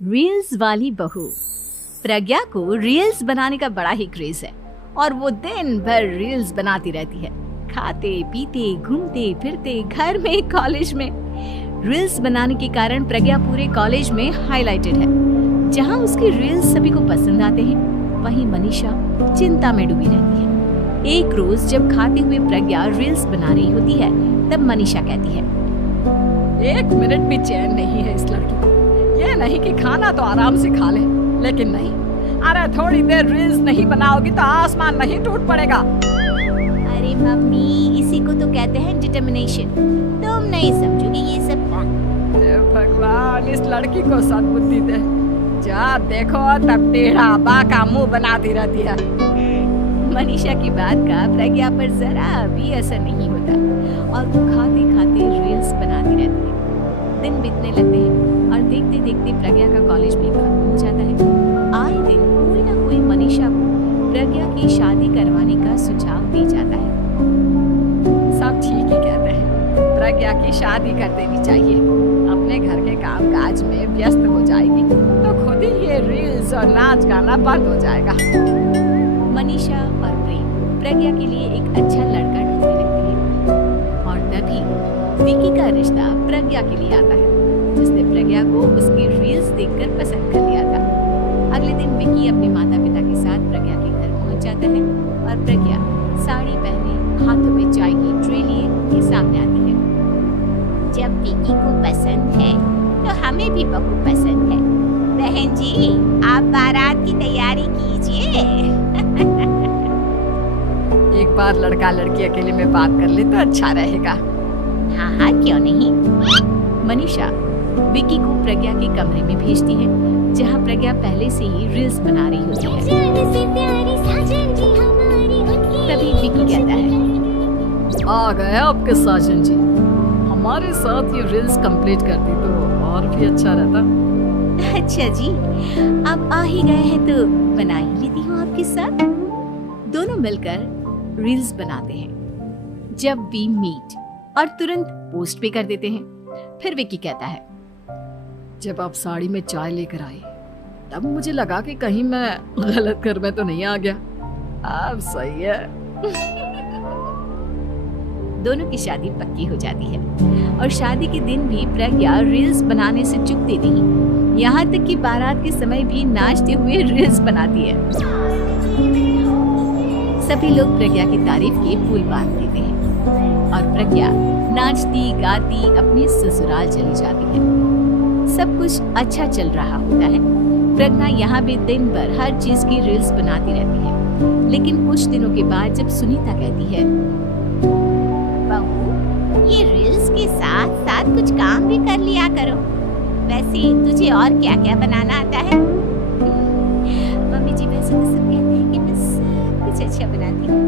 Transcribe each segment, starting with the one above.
Reels वाली बहू। प्रज्ञा को रील्स बनाने का बड़ा ही क्रेज है और वो दिन भर रील्स बनाती रहती है। खाते पीते घूमते फिरते घर में कॉलेज में रील्स बनाने के कारण प्रज्ञा पूरे कॉलेज में हाईलाइटेड है। जहां उसकी रील्स सभी को पसंद आते हैं, वहीं मनीषा चिंता में डूबी रहती है। एक रोज जब खाते हुए प्रज्ञा रील्स बना रही होती है, तब मनीषा कहती है, 1 मिनट भी चैन नहीं है इस लड़की को। ये नहीं कि खाना तो आराम से खा ले, लेकिन नहीं, अरे थोड़ी देर रील्स नहीं बनाओगी तो आसमान नहीं टूट पड़ेगा। अरे मम्मी, इसी को तो कहते हैं डिटर्मिनेशन। तुम नहीं समझोगे ये सब। भगवान, इस लड़की को सद्बुद्धि दे। जब देखो तब टेढ़ा बाका मुंह बनाती रहती है। मनीषा की बात का प्रज्ञा पर जरा भी असर नहीं होता और वो खाते खाते रील्स बनाती रहती है। दिन बीतने लगते हैं और देखते देखते प्रज्ञा का कॉलेज भी खत्म हो जाता है। आए दिन कोई ना कोई मनीषा को प्रज्ञा की शादी करवाने का सुझाव दे जाता है। सब ठीक ही कहते हैं, प्रज्ञा की शादी कर देनी चाहिए। अपने घर के कामकाज में व्यस्त हो जाएगी तो खुद ही ये रील्स और नाच गाना बंद हो जाएगा। मनीषा और प्रेम प्रज्ञा के लिए एक अच्छा लड़का ढूंढने लगते हैं और तभी विकी का रिश्ता प्रज्ञा के लिए आता है, जिसने प्रज्ञा को उसकी रील्स देखकर पसंद कर लिया था। अगले दिन विकी अपने माता पिता के साथ प्रज्ञा के घर पहुंच जाता है और प्रज्ञा साड़ी पहने हाथों में चाय की ट्रे लिए के सामने आती है। जब विकी को पसंद है तो हमें भी बहू पसंद है। बहन जी, आप बारात की तैयारी कीजिए। एक बार लड़का लड़की अकेले में बात कर ले तो अच्छा रहेगा। हाँ हाँ, क्यों नहीं। मनीषा विकी को प्रज्ञा के कमरे में भेजती है, जहां प्रज्ञा पहले से ही रील्स बना रही होती है। तभी विकी कहता है, आ गए आपके साजन जी। हमारे साथ ये रील्स कंप्लीट करती तो और भी अच्छा रहता। अच्छा जी, अब आ ही गए हैं तो बना ही लेती हूँ आपके साथ। दोनों मिलकर रील्स बनाते हैं। जब वी मीट और तुरंत पोस्ट भी कर देते हैं। फिर विकी कहता है, जब आप साड़ी में चाय लेकर आई तब मुझे लगा कि कहीं मैं गलत घर में तो नहीं आ गया। अब सही है। दोनों की शादी पक्की हो जाती है और शादी के दिन भी प्रज्ञा रील्स बनाने से चूकती नहीं। यहाँ तक कि बारात के समय भी नाचते हुए रील्स बनाती है। सभी लोग प्रज्ञा की तारीफ के फूल बांध देते हैं और प्रज्ञा नाचती गाती अपने ससुराल चली जाती है। सब कुछ अच्छा चल रहा होता है। प्रज्ञा यहाँ भी दिन भर हर चीज की रील्स बनाती रहती है। लेकिन कुछ दिनों के बाद जब सुनीता कहती है, बहू, ये रील्स के साथ साथ कुछ काम भी कर लिया करो। वैसे तुझे और क्या क्या बनाना आता है? मम्मी जी, वैसे तो सब कहते हैं कि मैं सब कुछ अच्छा बनाती हूँ,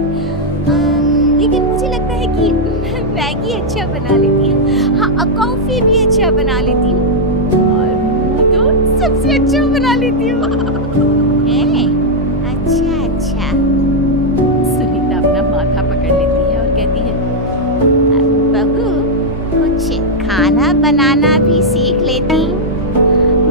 लेकिन मुझे लगता है कि मैगी अच्छा बना लेती हूँ। हाँ, कॉफी भी अच्छा बना लेती हूँ और तो सबसे अच्छा बना लेती हूँ। अच्छा अच्छा। सुनीता अपना माथा पकड़ लेती है और कहती है, बहू, कुछ खाना बनाना भी सीख लेती।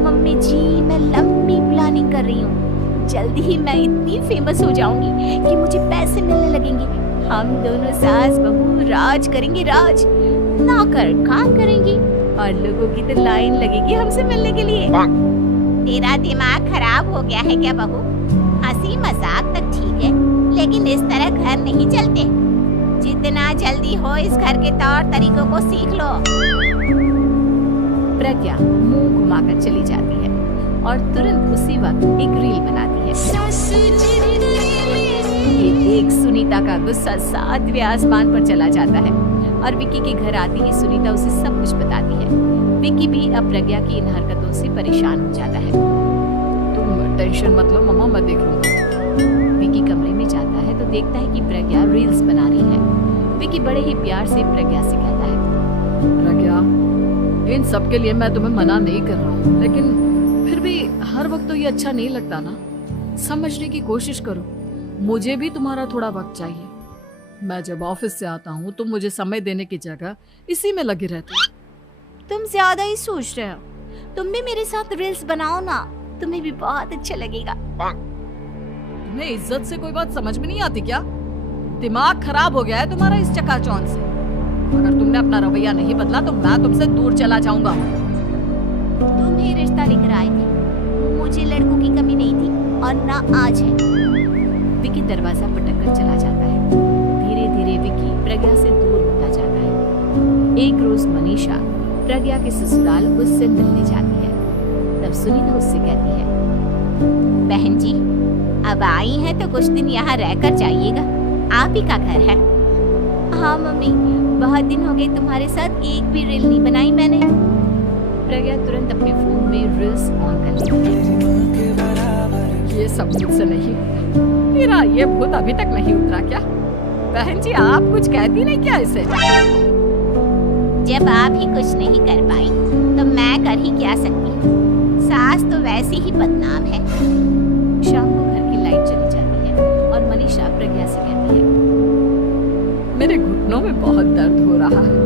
मम्मी जी, मैं लंबी प्लानिंग कर रही हूँ। जल्दी ही मैं इतनी फेमस हो जाऊंगी कि मुझे पैसे मिलने लगेंगे। हम दोनों सास बहू राज करेंगे, राज। नौकर काम करेंगी और लोगों की तो लाइन लगेगी हमसे मिलने के लिए। तेरा दिमाग खराब हो गया है क्या बहू? हंसी मजाक तक ठीक है, लेकिन इस तरह घर नहीं चलते। जितना जल्दी हो इस घर के तौर तरीकों को सीख लो। प्रज्ञा मुंह घुमाकर चली जाती है और तुरंत उसी वक्त एक रील बनाती है। ये देख सुनीता का गुस्सा 7वें आसमान पर चला जाता है और विकी के घर आते ही सुनीता उसे सब कुछ बताती है। विकी भी अब प्रज्ञा की इन हरकतों से परेशान हो जाता है। तुम टेंशन मत लो मम्मा, मैं देख लूंगा। विकी कमरे में जाता है तो देखता है कि प्रज्ञा रील्स बना रही है। विकी बड़े ही प्यार से प्रज्ञा से कहता है, प्रज्ञा, इन सब के लिए मैं तुम्हें मना नहीं कर रहा हूँ, लेकिन फिर भी हर वक्त तो ये अच्छा नहीं लगता ना। समझने की कोशिश करो, मुझे भी तुम्हारा थोड़ा वक्त चाहिए। मैं जब ऑफिस से आता हूँ तो मुझे समय देने की जगह इसी में लगे रहती हूँ। तुम ज्यादा ही सोच रहे हो। तुम भी मेरे साथ रील्स बनाओ ना, तुम्हें भी बहुत अच्छा लगेगा। तुम्हें इज्जत से कोई बात समझ में नहीं आती क्या? दिमाग खराब हो गया है तुम्हारा इस चकाचौंध से। अगर तुमने अपना रवैया नहीं बदला तो मैं तुमसे दूर चला जाऊंगा। तुम ही रिश्ता लेकर आए थे, मुझे लड़कों की कमी नहीं थी और ना आज है। विकी दरवाजा पटक कर चला जाता है। धीरे धीरे विकी प्रज्ञा से दूर होता जाता है। एक रोज मनीषा प्रज्ञा के ससुराल उससे मिलने जाती है। तब सुनीता उससे कहती है, बहन जी, अब आई हैं तो कुछ दिन यहाँ रहकर जाइएगा, आप ही का घर है। हाँ मम्मी, बहुत दिन हो गए तुम्हारे साथ एक भी रील नहीं बनाई मैंने। प्रज्ञा तुरंत अपने फोन में रील्स ऑन कर लेती है। ये सब मुझसे नहीं होगा। मेरा ये भूत अभी तक नहीं उतरा क्या? बहन जी, आप कुछ कहती नहीं क्या इसे? जब आप ही कुछ नहीं कर पाई तो मैं कर ही क्या सकती हूँ। सास तो वैसे ही बदनाम है। शाम को घर की लाइट चली जाती है और मनीषा प्रज्ञा से कहती है, मेरे घुटनों में बहुत दर्द हो रहा है,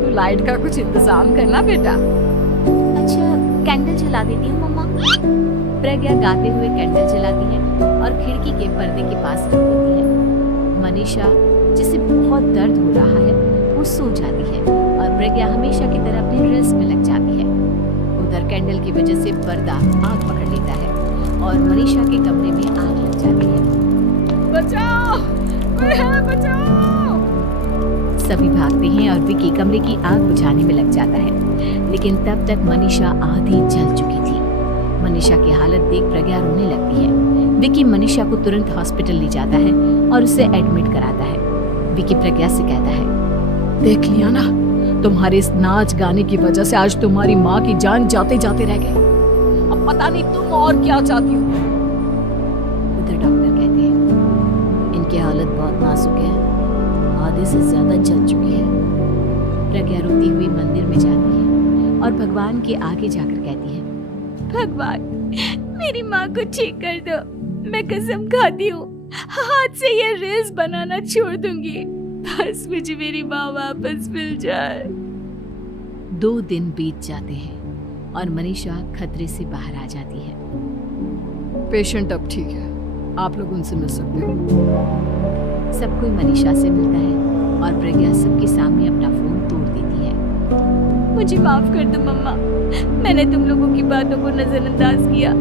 तू लाइट का कुछ इंतजाम करना बेटा। अच्छा, कैंडल जला देती हूँ मम्मा। प्रज्ञा गाते हुए कैंडल जलाती है और खिड़की के पर्दे के पास रख देती है। मनीषा, जिसे बहुत दर्द हो रहा है, वो सो जाती है और प्रज्ञा हमेशा की तरह अपनी रील्स में लग जाती है। उधर कैंडल की वजह से पर्दा आग पकड़ लेता है और मनीषा के कमरे में आग लग जाती है। बचाओ, कोई है, बचाओ। सभी भागते हैं और विकी कमरे की आग बुझाने में लग जाता है, लेकिन तब तक मनीषा आधी जल चुकी थी। मनीषा की हालत देख प्रज्ञा रोने लगती है। विकी मनीषा को तुरंत हॉस्पिटल ले जाता है और उसे एडमिट कराता है। विकी प्रज्ञा से कहता है, देख लिया ना, तुम्हारे इस नाच गाने की वजह से आज तुम्हारी माँ की जान जाते जाते रह गई। अब पता नहीं तुम और क्या चाहती हो। उधर डॉक्टर कहते हैं, इनकी हालत बहुत नाजुक है, आधे से ज्यादा जल चुकी है। प्रज्ञा रोती हुई मंदिर में जाती है और भगवान के आगे जाकर कहती है, भगवान, मेरी माँ को ठीक कर दो। मैं कसम खाती हूँ, हाथ से ये रील्स बनाना छोड़ दूंगी। बस मुझे मेरी माँ वापस मिल जाए। 2 दिन बीत जाते हैं और मनीषा खतरे से बाहर आ जाती है। पेशेंट अब ठीक है, आप लोग उनसे मिल सकते हो। सब कोई मनीषा से मिलता है और प्रज्ञा सबके सामने अपना फोन तोड़ देती है। मुझे माफ कर दो मम्मा, मैंने तुम लोगों की बातों को नजरअंदाज किया।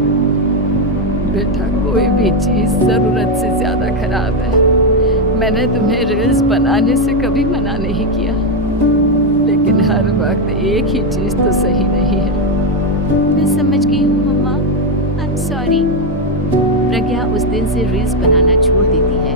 बेटा, कोई भी चीज जरूरत से ज्यादा खराब है। मैंने तुम्हें रील्स बनाने से कभी मना नहीं किया, लेकिन हर वक्त एक ही चीज तो सही नहीं है। मैं समझ गई हूँ मम्मा, आई एम सॉरी। प्रज्ञा उस दिन से रील्स बनाना छोड़ देती है